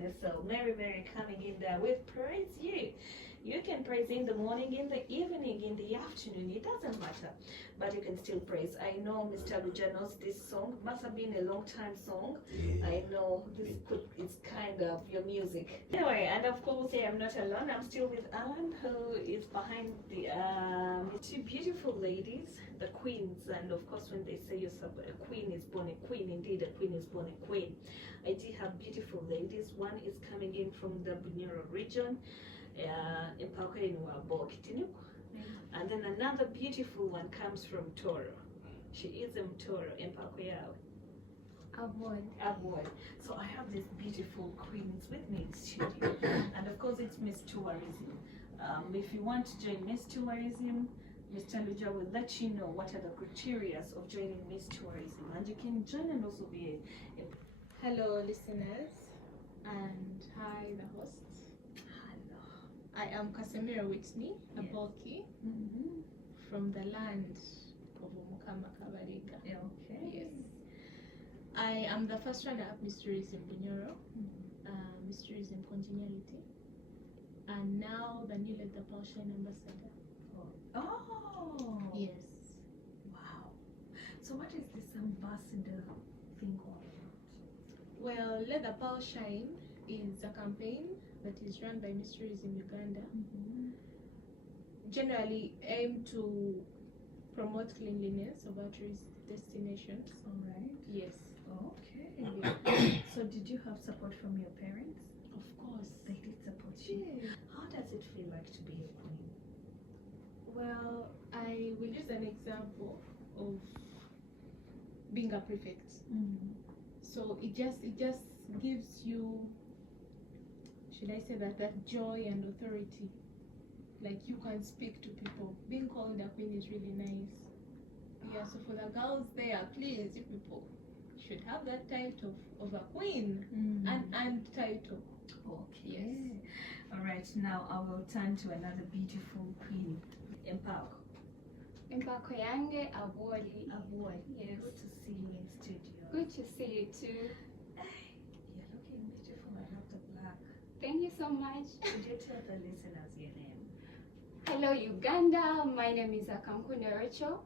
yourself. Mary coming in there with praise you. You can praise in the morning, in the evening, in the afternoon. It doesn't matter, but you can still praise. I know Mr. Luja knows this song. Must have been a long time song. Yeah. I know it's kind of your music. Anyway, and of course, I'm not alone. I'm still with Alan, who is behind the two beautiful ladies, the queens. And of course, when they say yourself, a queen is born a queen. Indeed, a queen is born a queen. I do have beautiful ladies. One is coming in from the Bunyoro region. And then another beautiful one comes from Tooro. She is in Tooro, in Pakoyao. Avoid. So I have these beautiful queens with me in the studio. And of course it's Miss Tourism. If you want to join Miss Tourism, Mr. Luja will let you know what are the criteria of joining Miss Tourism. And you can join and also be a Hello listeners, and hi the hosts. I am Casemiro Whitney, a Boki, from the land of Omukama Kabariga. Okay. Yes. I am the first runner-up Miss Tourism Bunyoro, Miss Tourism Congeniality, and now the new Let the Pearl Shine Ambassador. Oh! Yes. Wow. So what is this ambassador thing all about? Well, Let the Pearl Shine is a campaign that is run by Miss Tourism Uganda. Generally aim to promote cleanliness of our tourist destinations. All right. Yes. Okay. So did you have support from your parents? Of course. They did support you. Yeah. How does it feel like to be a queen? Well, I will use an example of being a prefect. So it just gives you, should I say that joy and authority, like you can speak to people. Being called a queen is really nice. Yeah, so for the girls there, please, you people should have that title of a queen and title. Okay. Yes. All right, now I will turn to another beautiful queen, Empao. Empako yange Aboli. Avoid. Yes. Good to see you in studio. Good to see you too. You're looking beautiful. I love the black. Thank you so much. Could you tell the listeners your name? Hello Uganda, my name is Akankune Rachel.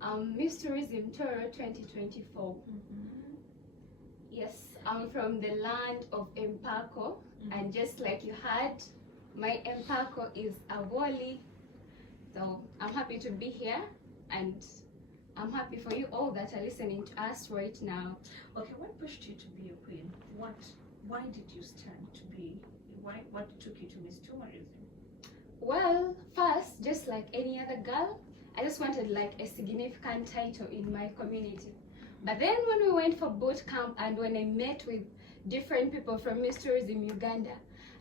I'm Miss Tourism Tooro 2024. Yes, I'm from the land of Empako, and just like you heard, my Empako is Aboli. So I'm happy to be here, and I'm happy for you all that are listening to us right now. Okay, what pushed you to be a queen? Why did you stand to be? What took you to Miss Tourism? Well, first, just like any other girl, I just wanted like a significant title in my community. But then when we went for boot camp and when I met with different people from Miss Tourism Uganda,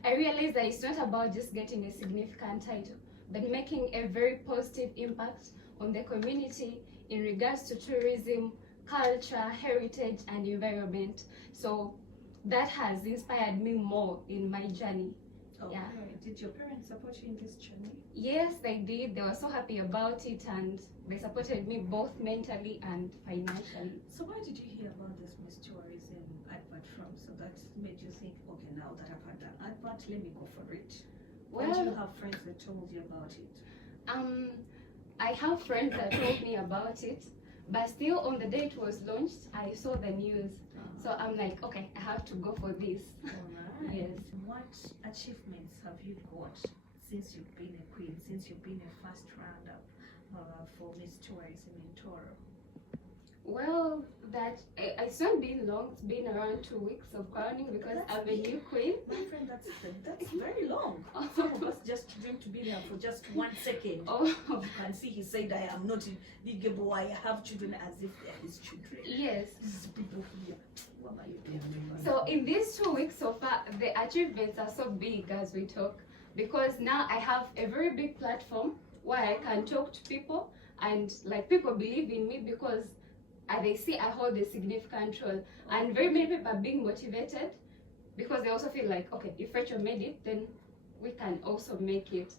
I realized that it's not about just getting a significant title, but making a very positive impact on the community in regards to tourism, culture, heritage, and environment. So that has inspired me more in my journey. Okay. Yeah. Did your parents support you in this journey? Yes, they did. They were so happy about it, and they supported me both mentally and financially. So why did you hear about this Miss Tourism advert from? So that made you think, okay, now that I've had that advert, let me go for it. Well, did you have friends that told you about it? I have friends that told me about it, but still on the day it was launched, I saw the news. So I'm like, okay, I have to go for this. All right. Yes. What achievements have you got since you've been a queen, since you've been a first round-up for Miss Tourism in Tooro? Well, it's not been long. It's been around 2 weeks of crowning because I'm a new queen. My friend, that's very long. Some of us just dream to be there for just 1 second. Oh. You can see he said, I am not a big boy. I have children as if they're his children. Yes. This is people here. What are you doing? So in these 2 weeks so far, the achievements are so big as we talk, because now I have a very big platform where I can talk to people, and like people believe in me because they see I hold a significant role, and very many people are being motivated because they also feel like, okay, if Rachel made it, then we can also make it.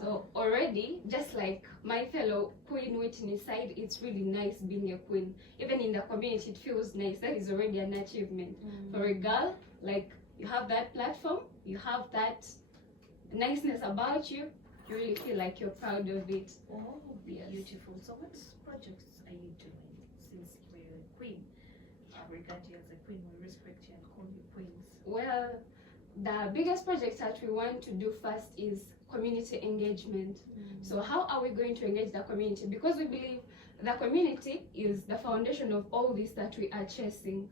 So already, just like my fellow Queen Whitney side, it's really nice being a queen. Even in the community, it feels nice. That is already an achievement. For a girl, like you have that platform, you have that niceness about you, you really feel like you're proud of it. Oh, Yes. beautiful. So what projects are you doing since you're a queen? I regard you as a queen, we respect you and call you queens. Well, the biggest project that we want to do first is community engagement. So how are we going to engage the community? Because we believe the community is the foundation of all this that we are chasing.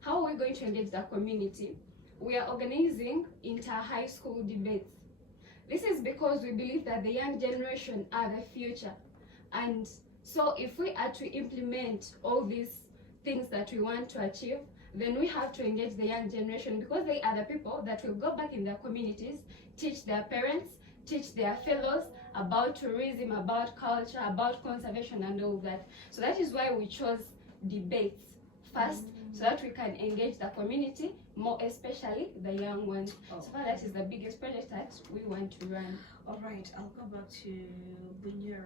How are we going to engage the community? We are organizing inter-high school debates. This is because we believe that the young generation are the future. And so if we are to implement all these things that we want to achieve, then we have to engage the young generation, because they are the people that will go back in their communities, teach their parents, teach their fellows about tourism, about culture, about conservation and all that. So that is why we chose debates first, so that we can engage the community, more especially the young ones. Oh. So far, that is the biggest project that we want to run. All right, I'll go back to Bunyer.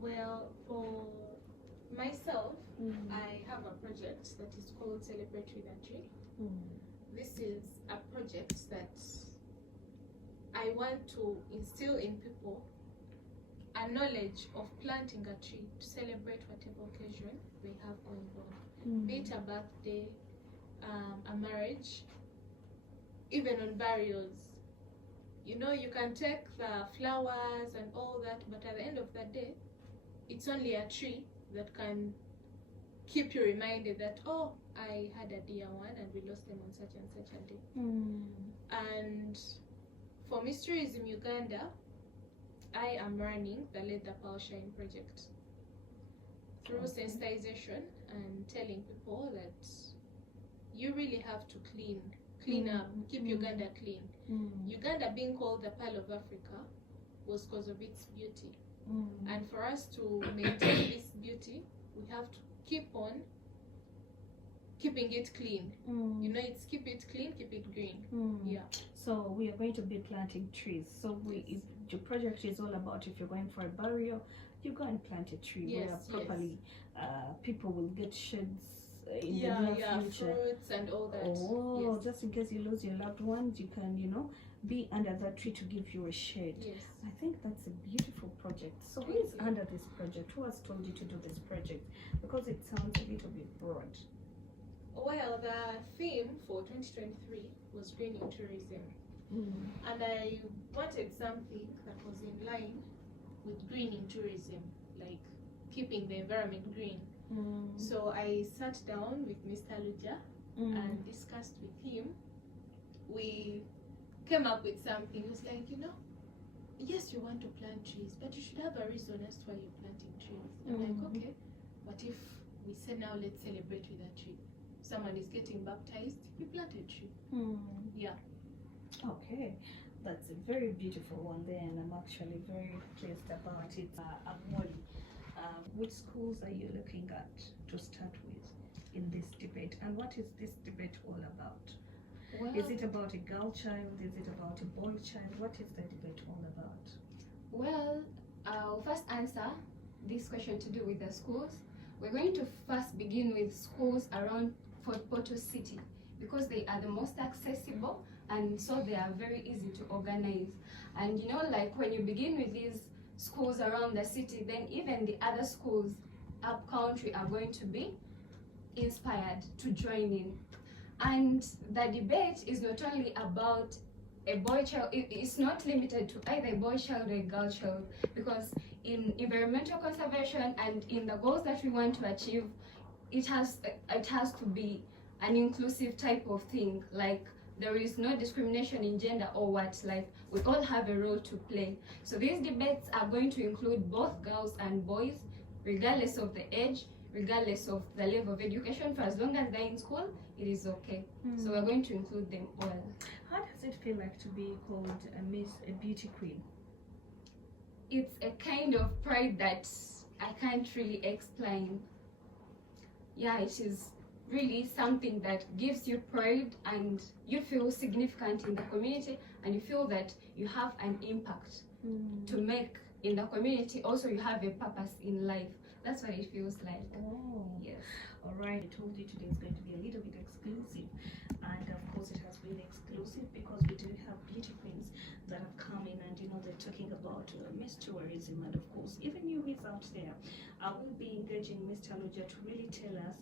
Well, for myself, I have a project that is called Celebrate with a Tree. This is a project that I want to instill in people a knowledge of planting a tree to celebrate whatever occasion we have going on. Be it a birthday, a marriage, even on burials. You know, you can take the flowers and all that, but at the end of the day, it's only a tree that can keep you reminded that, oh, I had a dear one and we lost them on such and such a day. And for Miss Tourism Uganda, I am running the Let the Pearl Shine project through sensitization and telling people that you really have to clean up, keep Uganda clean. Uganda being called the Pearl of Africa was because of its beauty. And for us to maintain this beauty, we have to keep on keeping it clean. You know, it's keep it clean, keep it green. Yeah. So we are going to be planting trees. So the project is all about, if you're going for a burial, you go and plant a tree where properly people will get shades in the near future. Fruits and all that. Oh, just in case you lose your loved ones, you can, you know, be under that tree to give you a shade. Yes. I think that's a beautiful project. So who is under this project? Who has told you to do this project? Because it sounds a little bit broad. Well, the theme for 2023 was green in tourism. And I wanted something that was in line with green in tourism, like keeping the environment green. So I sat down with Mr. Luja and discussed with him. We came up with something. He was like, you know, yes, you want to plant trees, but you should have a reason as to why you're planting trees. I'm like, okay, what if we say now let's celebrate with a tree? Someone is getting baptized, you plant a tree. Yeah. Okay, that's a very beautiful one there, and I'm actually very pleased about it. Amoli, which schools are you looking at to start with in this debate, and what is this debate all about? Well, Is it about a girl child? Is it about a boy child? What is the debate all about? well, I'll first answer this question to do with the schools. We're going to first begin with schools around Fort Portal City, because they are the most accessible, and so they are very easy to organize. And you know, like when you begin with these schools around the city, then even the other schools up country are going to be inspired to join in. And the debate is not only about a boy child, it's not limited to either a boy child or a girl child, because in environmental conservation and in the goals that we want to achieve, it has to be an inclusive type of thing. Like there is no discrimination in gender or what, like we all have a role to play. So these debates are going to include both girls and boys, regardless of the age, regardless of the level of education. For as long as they're in school, it is okay. So we're going to include them all. How does it feel like to be called a beauty queen? It's a kind of pride that I can't really explain. Yeah, it is really something that gives you pride, and you feel significant in the community, and you feel that you have an impact to make in the community. Also, you have a purpose in life. That's what it feels like. Oh. Yes. All right, I told you today is going to be a little bit exclusive, and of course it has been exclusive because we do have beauty queens that have come in, and they're talking about Miss Tourism, and of course even you is out there. I will be engaging Mr. Luja to really tell us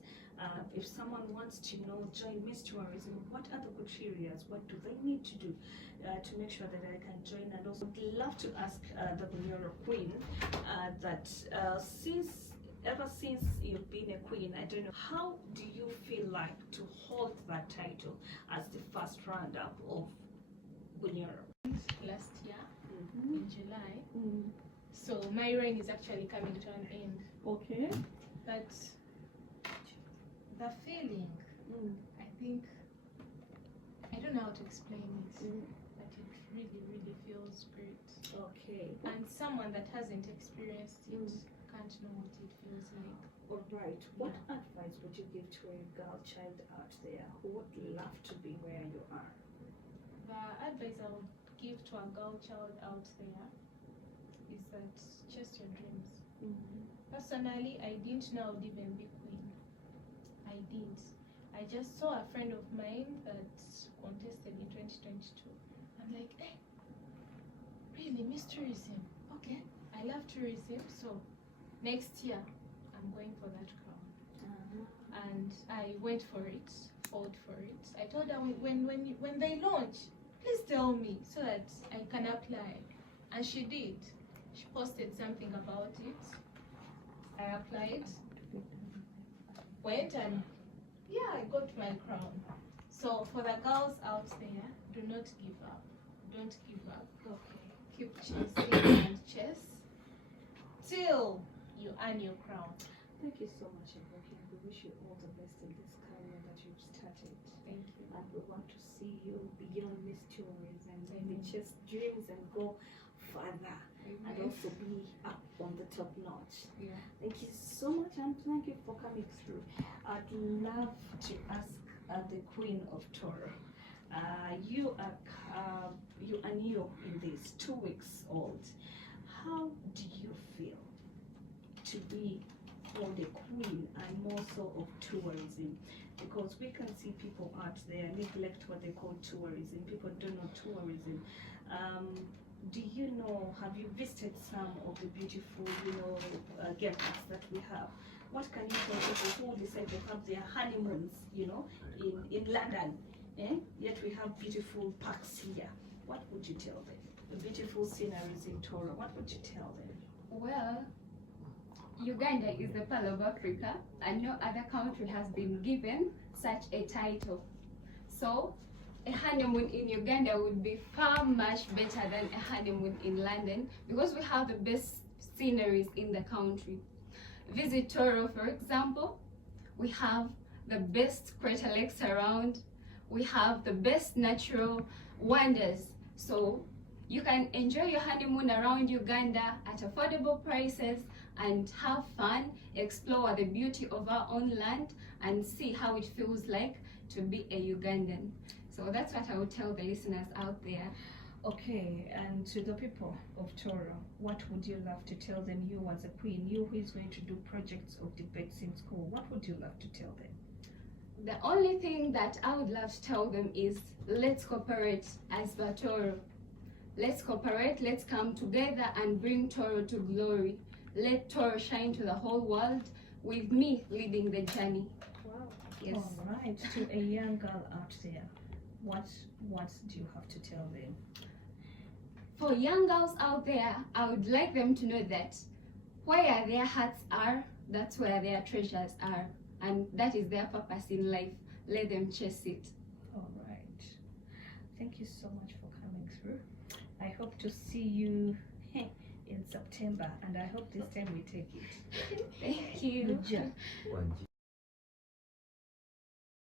if someone wants to join Miss Tourism, what are the criteria, what do they need to do to make sure that I can join. And also would love to ask the Bunyoro Queen that ever since you've been a queen, I don't know, how do you feel like to hold that title as the first round-up of Bunyoro? Last year in July. So my reign is actually coming to an end. Okay. But the feeling, I think, I don't know how to explain it, but it really, really feels great. Okay. And someone that hasn't experienced it can't know what it feels like. All right. What advice would you give to a girl child out there who would love to be where you are? The advice I would give to a girl child out there is that chase your dreams. Personally, I didn't know I would even be queen. I didn't. I just saw a friend of mine that contested in 2022. I'm like, hey, really, Miss Tourism? Okay, I love tourism, so next year I'm going for that crown. And I went for it, fought for it. I told her when they launch, please tell me so that I can apply. And she did. She posted something about it. I applied, went, and yeah, I got my crown. So for the girls out there, do not give up. Don't give up. Okay. Keep chasing and chase till you earn your crown. Thank you so much, Eboki. We wish you all the best in this career that you've started. Thank you. And we want to see you beyond Miss Tourism and maybe Amen. chase dreams and go further and Amen. also be up on the top notch. Yeah. Thank you so much, and thank you for coming through. I'd love to ask the Queen of Tooro. You are new in this, 2 weeks old. How do you feel to be called a queen and more so of tourism? Because we can see people out there neglect what they call tourism. People don't know tourism. Do you know, have you visited some of the beautiful, game parks that we have? What can you tell people who decide to have their honeymoons, in London? Yet we have beautiful parks here. What would you tell them? The beautiful sceneries in Tooro, what would you tell them? Well, Uganda is the Pearl of Africa, and no other country has been given such a title. So, a honeymoon in Uganda would be far much better than a honeymoon in London because we have the best sceneries in the country. Visit Tooro, for example. We have the best crater lakes around. We have the best natural wonders. So you can enjoy your honeymoon around Uganda at affordable prices and have fun, explore the beauty of our own land, and see how it feels like to be a Ugandan. So that's what I would tell the listeners out there. Okay, and to the people of Tooro, what would you love to tell them, you as a queen, you who is going to do projects of debates in school, what would you love to tell them? The only thing that I would love to tell them is let's cooperate as per Tooro. Let's cooperate, let's come together and bring Tooro to glory. Let Tooro shine to the whole world with me leading the journey. Wow. Yes. All right, to a young girl out there, what do you have to tell them? For young girls out there, I would like them to know that where their hearts are, that's where their treasures are. And that is their purpose in life. Let them chase it. All right. Thank you so much for coming through. I hope to see you in September, and I hope this time we take it. Thank you. Good job.